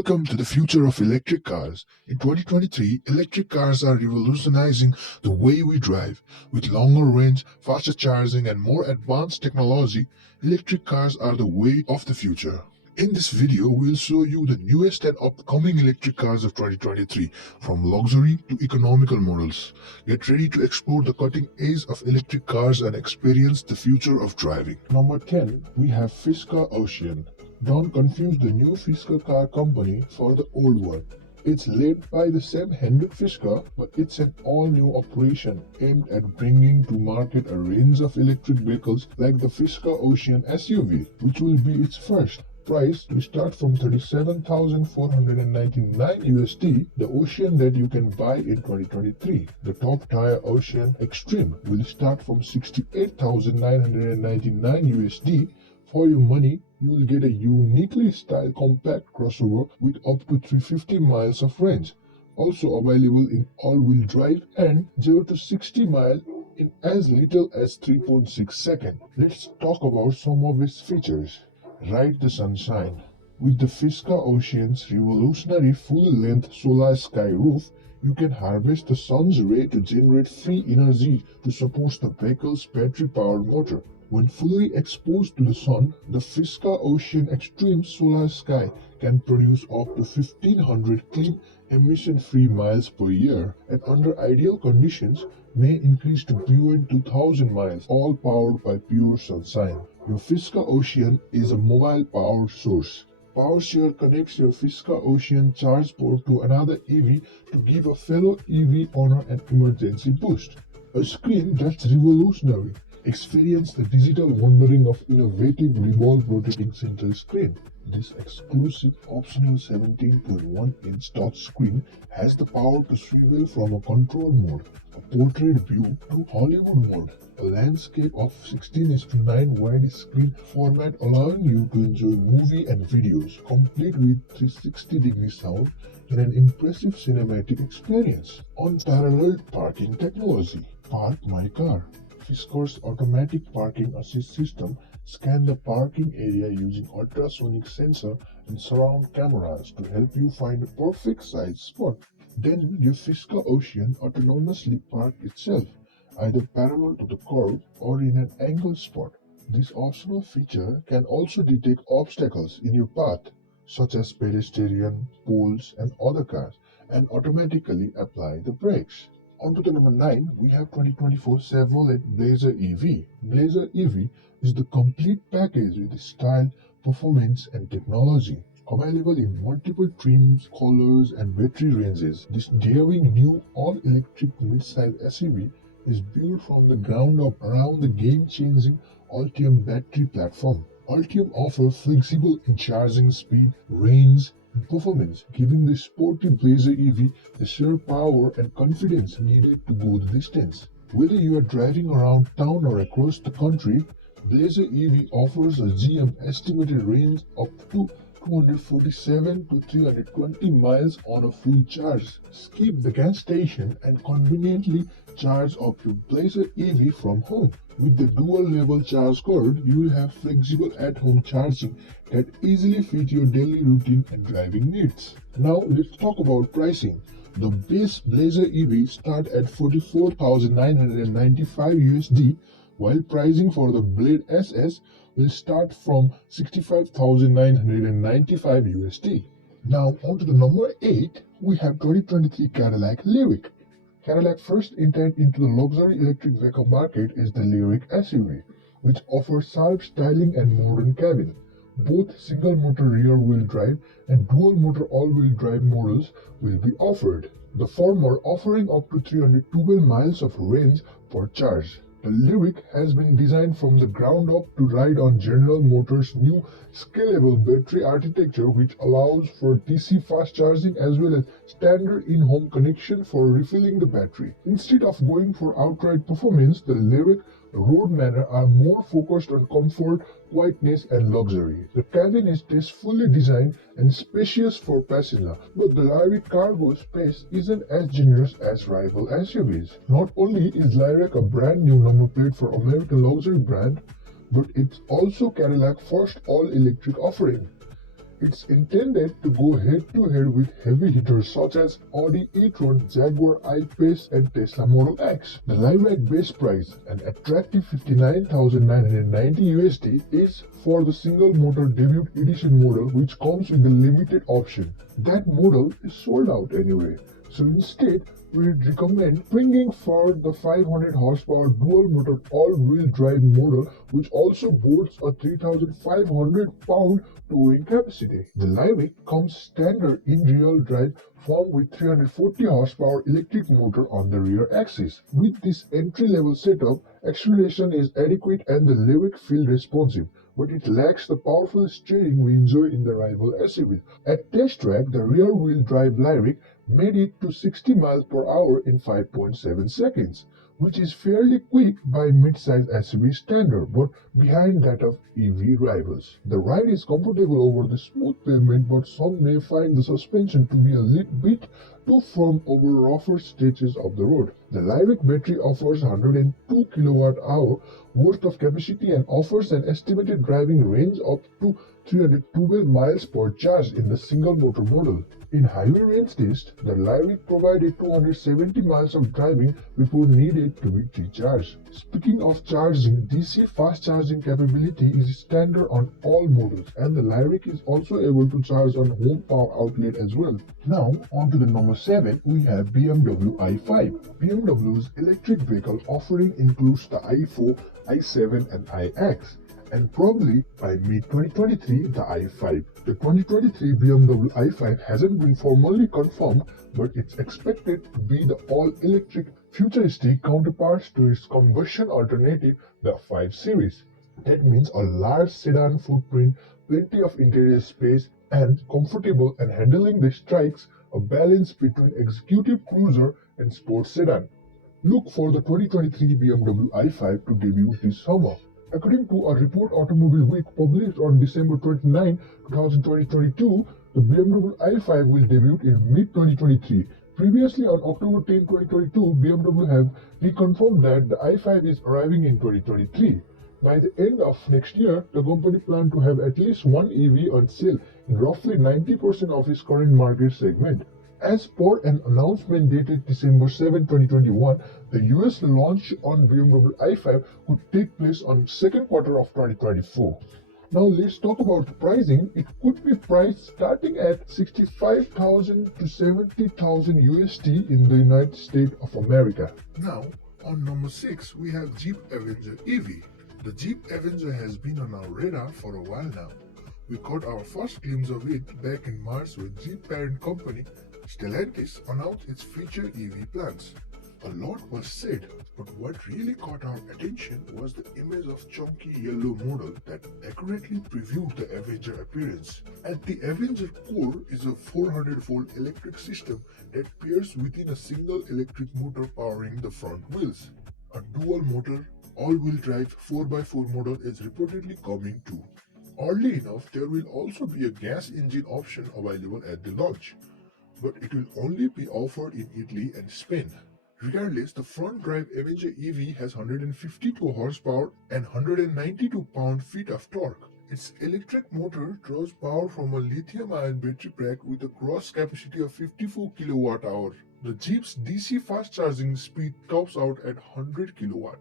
Welcome to the future of electric cars. In 2023, electric cars are revolutionizing the way we drive. With longer range, faster charging, and more advanced technology, electric cars are the way of the future. In this video, we'll show you the newest and upcoming electric cars of 2023, from luxury to economical models. Get ready to explore the cutting edge of electric cars and experience the future of driving. Number 10, we have Fisker Ocean. Don't confuse the new Fisker car company for the old one. It's led by the same Henrik Fisker, but it's an all-new operation aimed at bringing to market a range of electric vehicles like the Fisker Ocean SUV, which will be its first. Price to start from $37,499 USD, the Ocean that you can buy in 2023. The top-tier Ocean Extreme will start from $68,999 USD. For your money, you will get a uniquely styled compact crossover with up to 350 miles of range. Also available in all-wheel drive and 0 to 60 miles in as little as 3.6 seconds. Let's talk about some of its features. Ride the sunshine. With the Fisker Ocean's revolutionary full-length solar sky roof, you can harvest the sun's ray to generate free energy to support the vehicle's battery-powered motor. When fully exposed to the sun, the Fisker Ocean Extreme Solar Sky can produce up to 1,500 clean, emission-free miles per year, and under ideal conditions may increase to beyond 2,000 miles, all powered by pure sunshine. Your Fisker Ocean is a mobile power source. PowerShare connects your Fisker Ocean charge port to another EV to give a fellow EV owner an emergency boost. A screen that's revolutionary. Experience the digital wondering of innovative revolve rotating center screen. This exclusive optional 17.1-inch touchscreen has the power to swivel from a control mode, a portrait view to Hollywood mode, a landscape of 16:9 widescreen format allowing you to enjoy movie and videos, complete with 360-degree sound and an impressive cinematic experience. Unparalleled parking technology. Park My Car. Fisker's automatic parking assist system scans the parking area using ultrasonic sensor and surround cameras to help you find a perfect size spot. Then your Fisker Ocean autonomously parks itself, either parallel to the curb or in an angled spot. This optional feature can also detect obstacles in your path, such as pedestrian, poles, and other cars, and automatically apply the brakes. On to the number 9, we have 2024 Chevrolet Blazer EV. Blazer EV is the complete package with style, performance, and technology. Available in multiple trims, colors, and battery ranges, this daring new all-electric mid-size SUV is built from the ground up around the game-changing Ultium battery platform. Ultium offers flexible in charging speed, range, and performance, giving the sporty Blazer EV the sheer power and confidence needed to go the distance. Whether you are driving around town or across the country, Blazer EV offers a GM estimated range up to 247 to 320 miles on a full charge. Skip the gas station and conveniently charge up your Blazer EV from home. With the dual-level charge cord, you will have flexible at-home charging that easily fit your daily routine and driving needs. Now let's talk about pricing. The base Blazer EV starts at $44,995 USD, while pricing for the Blade SS will start from $65,995 USD. Now on to the number 8, we have 2023 Cadillac Lyriq. Cadillac's first entrant into the luxury electric vehicle market is the Lyriq SUV, which offers sharp styling and modern cabin. Both single-motor rear-wheel drive and dual-motor all-wheel drive models will be offered, the former offering up to 312 miles of range per charge. The Lyriq has been designed from the ground up to ride on General Motors' new scalable battery architecture, which allows for DC fast charging as well as standard in-home connection for refilling the battery. Instead of going for outright performance, the Lyriq Road Manor are more focused on comfort, quietness, and luxury. The cabin is tastefully designed and spacious for passengers, but the Lyriq cargo space isn't as generous as rival SUVs. Not only is Lyriq a brand new number plate for American luxury brand, but it's also Cadillac's first all-electric offering. It's intended to go head-to-head with heavy hitters such as Audi e-tron, Jaguar I-Pace, and Tesla Model X. The live base price, an attractive $59,990 is for the single-motor debut edition model, which comes with a limited option. That model is sold out anyway. So instead, we'd recommend bringing for the 500 horsepower dual motor all-wheel drive model, which also boasts a 3,500 pound towing capacity. The Lyric comes standard in rear drive form with 340 horsepower electric motor on the rear axis. With this entry-level setup, acceleration is adequate and the Lyric feels responsive, but it lacks the powerful steering we enjoy in the rival SUV. At test track, the rear-wheel drive Lyric made it to 60 miles per hour in 5.7 seconds, which is fairly quick by mid-size SUV standard, but behind that of EV rivals. The ride is comfortable over the smooth pavement, but some may find the suspension to be a little bit too firm over rougher stretches of the road. The Lyric battery offers 102 kWh worth of capacity and offers an estimated driving range up to 312 miles per charge in the single-motor model. In highway range test, the Lyric provided 270 miles of driving before needed to be recharged. Speaking of charging, DC fast charging capability is standard on all models, and the Lyric is also able to charge on home power outlet as well. Now, on to the number 7, we have BMW i5. BMW's electric vehicle offering includes the i4, i7 and iX, and probably by mid-2023 the i5. The 2023 BMW i5 hasn't been formally confirmed, but it's expected to be the all-electric futuristic counterpart to its combustion alternative, the 5 Series. That means a large sedan footprint, plenty of interior space, and comfortable and handling that strikes a balance between executive cruiser and sports sedan. Look for the 2023 BMW i5 to debut this summer. According to a report Automobile Week published on December 29, 2022, the BMW i5 will debut in mid-2023. Previously on October 10, 2022, BMW have reconfirmed that the i5 is arriving in 2023. By the end of next year, the company plans to have at least one EV on sale in roughly 90% of its current market segment. As per an announcement dated December 7, 2021, the US launch on BMW i5 could take place on second quarter of 2024. Now let's talk about the pricing. It could be priced starting at 65,000 to 70,000 USD in the United States of America. Now, on number 6, we have Jeep Avenger EV. The Jeep Avenger has been on our radar for a while now. We caught our first glimpse of it back in March when Jeep parent company Stellantis announced its future EV plans. A lot was said, but what really caught our attention was the image of chunky yellow model that accurately previewed the Avenger appearance. At the Avenger core is a 400-volt electric system that pairs within a single electric motor powering the front wheels. A dual motor, all-wheel drive 4x4 model is reportedly coming too. Oddly enough, there will also be a gas engine option available at the launch, but it will only be offered in Italy and Spain. Regardless, the front-drive Avenger EV has 152 horsepower and 192 pound-feet of torque. Its electric motor draws power from a lithium-ion battery pack with a gross capacity of 54 kWh. The Jeep's DC fast charging speed tops out at 100 kW,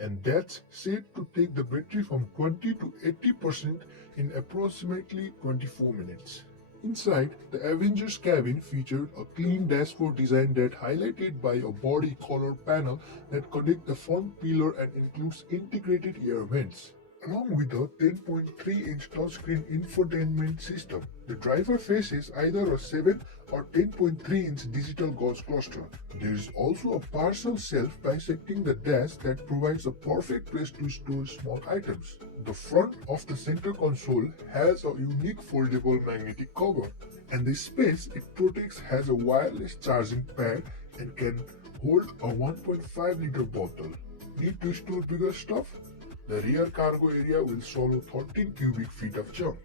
and that's said to take the battery from 20 to 80% in approximately 24 minutes. Inside, the Avenger's cabin featured a clean dashboard design that highlighted by a body color panel that connects the front pillar and includes integrated air vents. Along with a 10.3-inch touchscreen infotainment system, the driver faces either a 7 or 10.3-inch digital gauge cluster. There is also a partial shelf bisecting the dash that provides a perfect place to store small items. The front of the center console has a unique foldable magnetic cover, and the space it protects has a wireless charging pad and can hold a 1.5-liter bottle. Need to store bigger stuff? The rear cargo area will swallow 13 cubic feet of junk.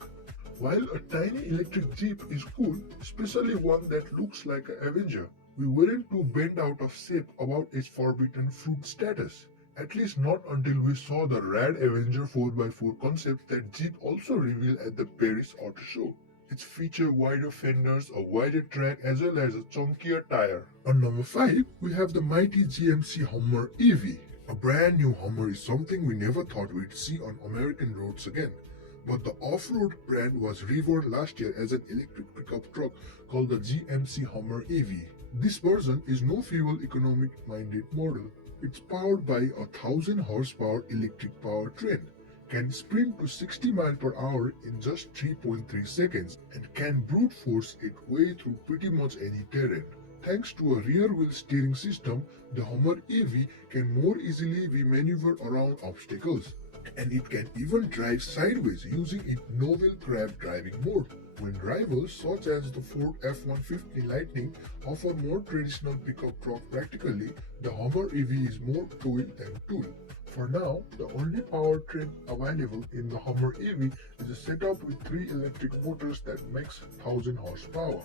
While a tiny electric Jeep is cool, especially one that looks like an Avenger, we weren't too bent out of shape about its forbidden fruit status. At least not until we saw the rad Avenger 4x4 concept that Jeep also revealed at the Paris Auto Show. It features wider fenders, a wider track, as well as a chunkier tire. On number 5, we have the mighty GMC Hummer EV. A brand new Hummer is something we never thought we'd see on American roads again. But the off-road brand was reborn last year as an electric pickup truck called the GMC Hummer EV. This version is no fuel economic minded model. It's powered by a 1000 horsepower electric powertrain, can sprint to 60 miles per hour in just 3.3 seconds, and can brute force its way through pretty much any terrain. Thanks to a rear wheel steering system, the Hummer EV can more easily be maneuvered around obstacles. And it can even drive sideways using its no-wheel crab driving mode, when rivals such as the Ford F-150 Lightning offer more traditional pickup truck practically, the Hummer EV is more toil than tool. For now, the only powertrain available in the Hummer EV is a setup with 3 electric motors that makes 1000 horsepower.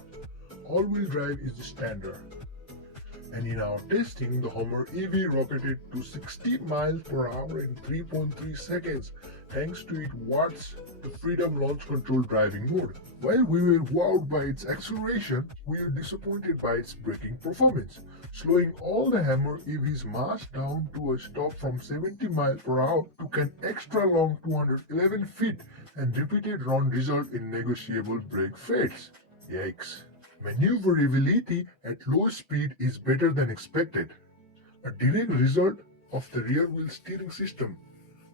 All-wheel drive is the standard. And in our testing, the Hummer EV rocketed to 60 miles per hour in 3.3 seconds thanks to its watts to Freedom Launch Control driving mode. While we were wowed by its acceleration, we were disappointed by its braking performance, slowing all the Hummer EV's mass down to a stop from 70 miles per hour took an extra long 211 feet, and repeated run result in negotiable brake fades. Yikes. Maneuverability at low speed is better than expected, a direct result of the rear wheel steering system.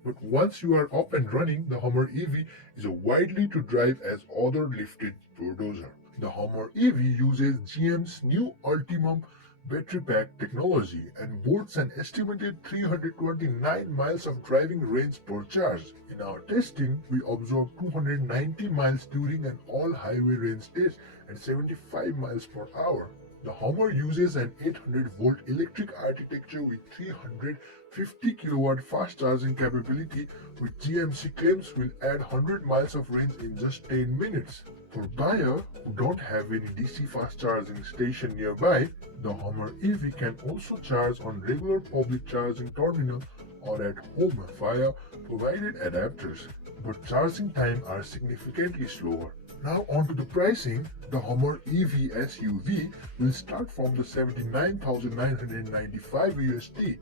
But once you are up and running, the Hummer EV is a widely to drive as other lifted bulldozer. The Hummer EV uses GM's new Ultimum battery pack technology and boasts an estimated 329 miles of driving range per charge. In our testing, we observed 290 miles during an all-highway range test at 75 miles per hour. The Hummer uses an 800-volt electric architecture with 350 kilowatt fast charging capability, which GMC claims will add 100 miles of range in just 10 minutes. For buyers who don't have any DC fast charging station nearby, the Hummer EV can also charge on regular public charging terminal or at home via provided adapters, but charging time are significantly slower. Now on to the pricing. The Hummer EV SUV will start from the $79,995 USD,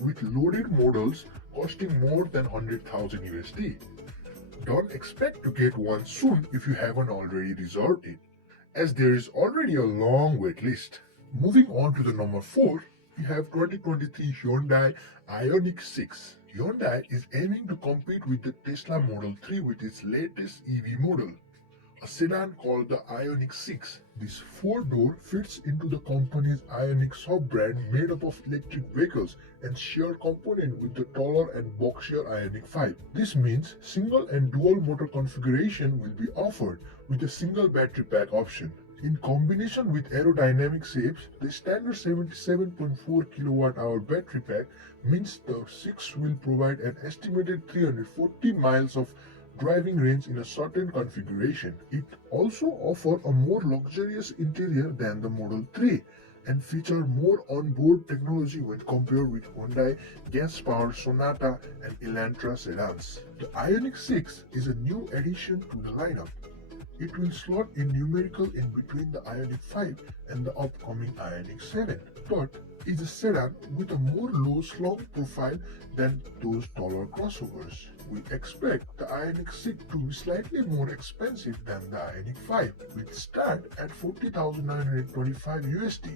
with loaded models costing more than $100,000 USD. Don't expect to get one soon if you haven't already reserved it, as there is already a long wait list. Moving on to the number 4, we have 2023 Hyundai Ionic 6. Hyundai is aiming to compete with the Tesla Model 3 with its latest EV model, a sedan called the Ionic 6. This 4-door fits into the company's Ionic sub-brand made up of electric vehicles and shared component with the taller and boxier Ionic 5. This means single and dual motor configuration will be offered with a single battery pack option. In combination with aerodynamic shapes, the standard 77.4 kWh battery pack means the 6 will provide an estimated 340 miles of driving range in a certain configuration. It also offers a more luxurious interior than the Model 3 and feature more onboard technology when compared with Hyundai gas-powered Sonata and Elantra sedans. The Ioniq 6 is a new addition to the lineup. It will slot in numerical in between the Ioniq 5 and the upcoming Ioniq 7, but is a sedan with a more low-slung profile than those taller crossovers. We expect the Ioniq 6 to be slightly more expensive than the Ioniq 5, which start at $40,925 USD.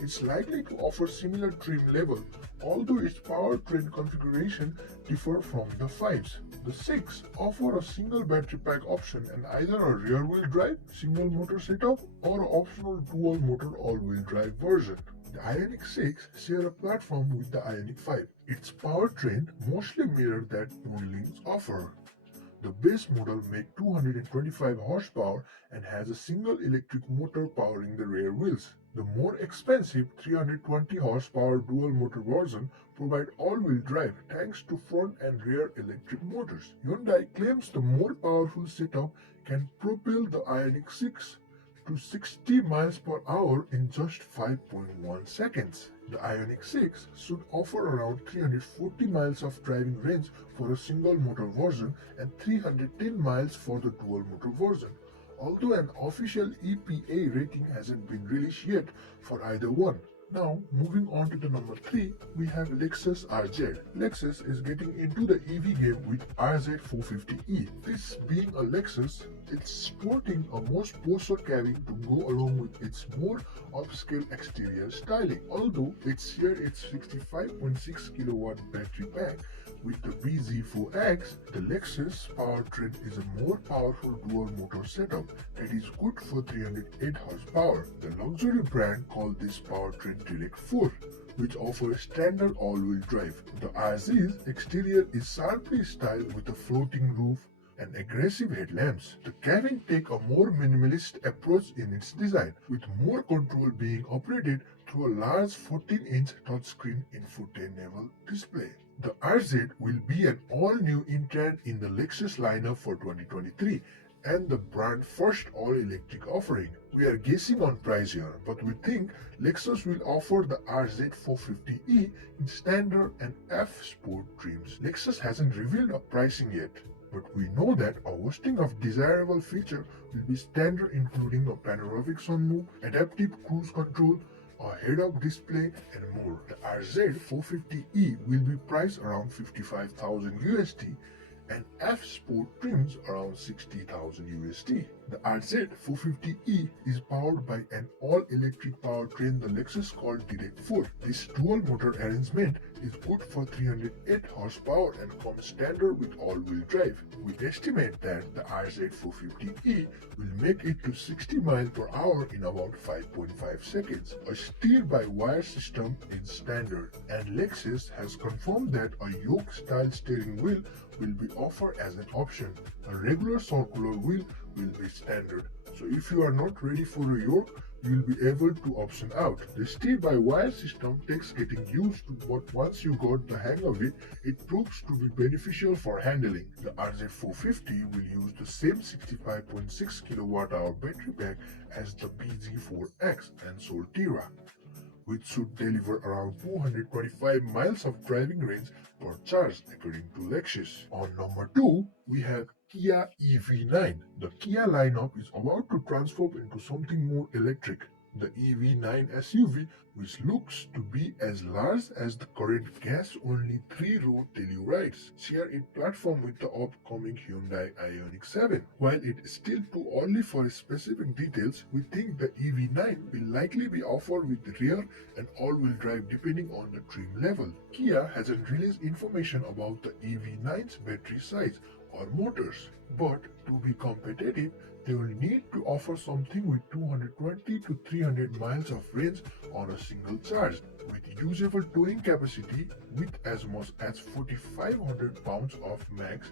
It's likely to offer similar trim level, although its powertrain configuration differ from the 5s. The 6 offer a single battery pack option and either a rear-wheel drive single motor setup or an optional dual motor all-wheel drive version. The Ioniq 6 share a platform with the Ioniq 5. Its powertrain mostly mirrors that Toolings offer. The base model makes 225 horsepower and has a single electric motor powering the rear wheels. The more expensive 320 horsepower dual motor version provides all-wheel drive thanks to front and rear electric motors. Hyundai claims the more powerful setup can propel the Ioniq 6 to 60 miles per hour in just 5.1 seconds. The Ioniq 6 should offer around 340 miles of driving range for a single motor version and 310 miles for the dual motor version. although an official EPA rating hasn't been released yet for either one. Now, moving on to the number 3, we have Lexus RZ. Lexus is getting into the EV game with RZ450e. This being a Lexus, it's sporting a more sportier cabin to go along with its more upscale exterior styling. Although it's shared its 65.6 kilowatt battery pack with the BZ4X, the Lexus powertrain is a more powerful dual motor setup that is good for 308 horsepower. The luxury brand called this powertrain Direct 4, which offers standard all-wheel drive. The RZ's exterior is sharply styled with a floating roof and aggressive headlamps. The cabin takes a more minimalist approach in its design, with more control being operated through a large 14-inch touchscreen infotainment display. The RZ will be an all-new entrant in the Lexus lineup for 2023 and the brand's first all-electric offering. We are guessing on price here, but we think Lexus will offer the RZ450e in standard and F Sport trims. Lexus hasn't revealed a pricing yet, but we know that a hosting of desirable features will be standard, including a panoramic sunroof, adaptive cruise control, a head-up display, and more. The RZ450e will be priced around $55,000 USD and F Sport trims around $60,000 USD. The RZ450e is powered by an all-electric powertrain the Lexus called Direct 4. This dual-motor arrangement is good for 308 horsepower and comes standard with all-wheel drive. We estimate that the RZ450e will make it to 60 miles per hour in about 5.5 seconds. A steer-by-wire system is standard, and Lexus has confirmed that a yoke-style steering wheel will be offered as an option. A regular circular wheel will be standard. So if you are not ready for a yoke, you will be able to option out. The steer-by-wire system takes getting used to, but once you got the hang of it, it proves to be beneficial for handling. The RZ450 will use the same 65.6 kWh battery pack as the BZ4X and Solterra, which should deliver around 225 miles of driving range per charge according to Lexus. On number 2, we have Kia EV9. The Kia lineup is about to transform into something more electric. The EV9 SUV, which looks to be as large as the current gas-only 3-row Tellurides, share a platform with the upcoming Hyundai Ionic 7. While it is still too early for specific details, we think the EV9 will likely be offered with rear and all-wheel drive depending on the trim level. Kia hasn't released information about the EV9's battery size or motors, but to be competitive, they will need to offer something with 220 to 300 miles of range on a single charge, with usable towing capacity with as much as 4,500 pounds of max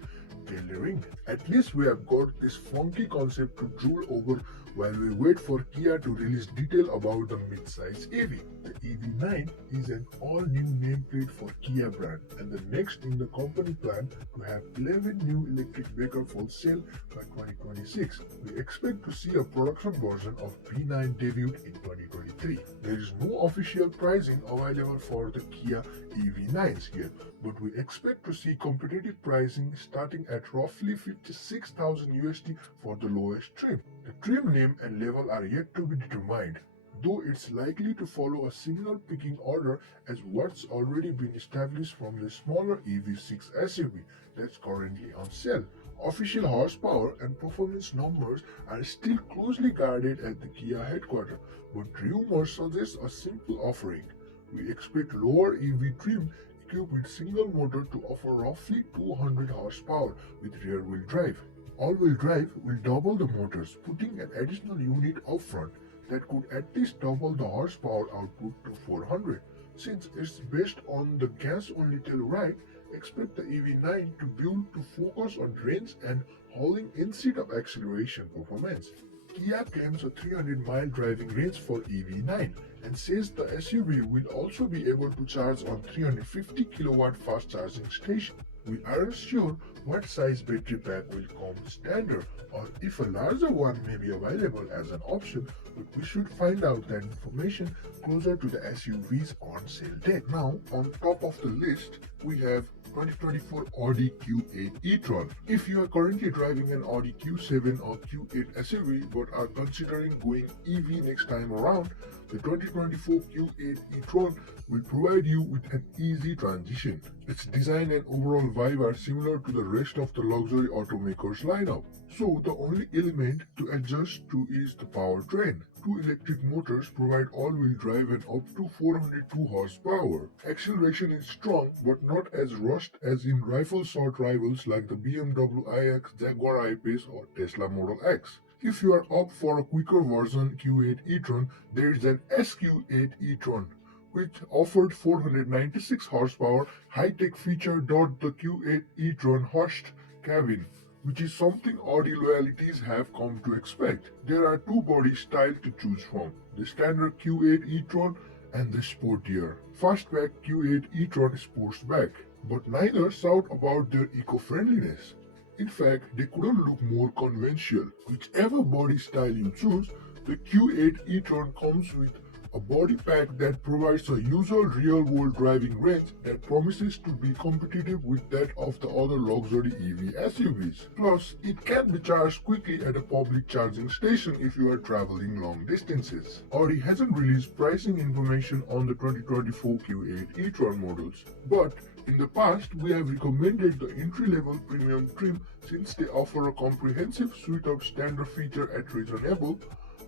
tailoring. At least we have got this funky concept to drool over while we wait for Kia to release detail about the mid-size EV. The EV9 is an all-new nameplate for Kia brand, and the next in the company plan to have 11 new electric vehicles for sale by 2026. We expect to see a production version of B9 debut in 2023. There is no official pricing available for the Kia EV9s yet, but we expect to see competitive pricing starting at roughly 56,000 USD for the lowest trim. The trim name and level are yet to be determined, though it's likely to follow a similar picking order as what's already been established from the smaller EV6 SUV that's currently on sale. Official horsepower and performance numbers are still closely guarded at the Kia headquarters, but rumors suggest a simple offering. We expect lower EV trim equipped with single motor to offer roughly 200 horsepower with rear-wheel drive. All-wheel drive will double the motors, putting an additional unit up front that could at least double the horsepower output to 400. Since it's based on the gas-only Telluride, expect the EV9 to build to focus on range and hauling instead of acceleration performance. Kia claims a 300-mile driving range for EV9 and says the SUV will also be able to charge on 350 kilowatt fast charging station. We aren't sure what size battery pack will come standard, or if a larger one may be available as an option, but we should find out that information closer to the SUV's on sale date. Now, on top of the list, we have 2024 Audi Q8 e-tron. If you are currently driving an Audi Q7 or Q8 SUV but are considering going EV next time around, the 2024 Q8 e-tron will provide you with an easy transition. Its design and overall vibe are similar to the rest of the luxury automakers lineup. So the only element to adjust to is the powertrain. Two electric motors provide all-wheel drive and up to 402 horsepower. Acceleration is strong but not as rushed as in rifle-shot rivals like the BMW iX, Jaguar I-Pace or Tesla Model X. If you are up for a quicker version Q8 e-tron, there is an SQ8 e-tron, which offered 496 horsepower. High-tech feature the Q8 e-tron hushed cabin, which is something Audi loyalties have come to expect. There are two body styles to choose from, the standard Q8 e-tron and the sportier fastback Q8 e-tron Sportsback, but neither shout about their eco-friendliness. In fact, they couldn't look more conventional. Whichever body style you choose, the Q8 e-tron comes with a body pack that provides a usual real-world driving range that promises to be competitive with that of the other luxury EV SUVs. Plus, it can be charged quickly at a public charging station if you are traveling long distances. Audi hasn't released pricing information on the 2024 Q8 e-tron models, but in the past, we have recommended the entry-level premium trim since they offer a comprehensive suite of standard features at reasonable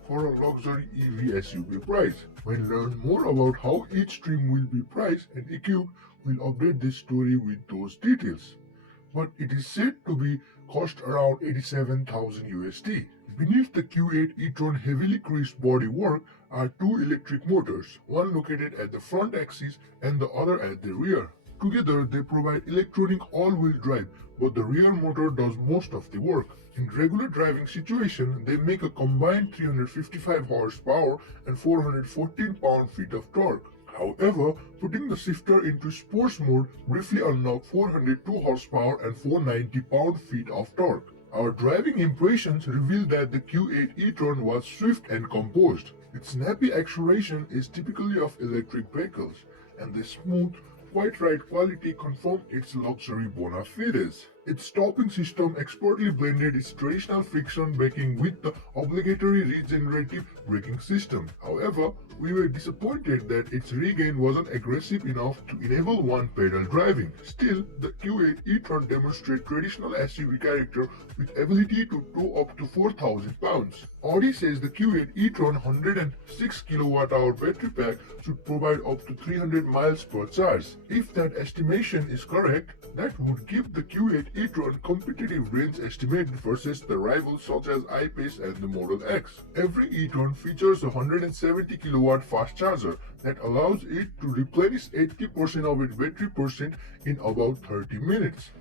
for a luxury EV SUV price. When learn more about how each trim will be priced and equipped, we'll update this story with those details. But it is said to be cost around 87,000 USD. Beneath the Q8 e-tron heavily creased bodywork are two electric motors, one located at the front axis and the other at the rear. Together, they provide electronic all-wheel drive, but the rear motor does most of the work. In regular driving situation, they make a combined 355 horsepower and 414 pound-feet of torque. However, putting the shifter into sports mode briefly unlocked 402 horsepower and 490 pound-feet of torque. Our driving impressions reveal that the Q8 e-tron was swift and composed. Its snappy acceleration is typically of electric vehicles, and the smooth, quite right quality confirm its luxury bona fides. Its stopping system expertly blended its traditional friction braking with the obligatory regenerative braking system. However, we were disappointed that its regain wasn't aggressive enough to enable one-pedal driving. Still, the Q8 e-tron demonstrates traditional SUV character with ability to tow up to 4,000 pounds. Audi says the Q8 e-tron 106 kWh battery pack should provide up to 300 miles per charge. If that estimation is correct, that would give the Q8 e-tron competitive range estimate versus the rivals such as I-Pace and the Model X. Every e-tron features a 170 kW fast charger that allows it to replenish 80% of its battery percent in about 30 minutes.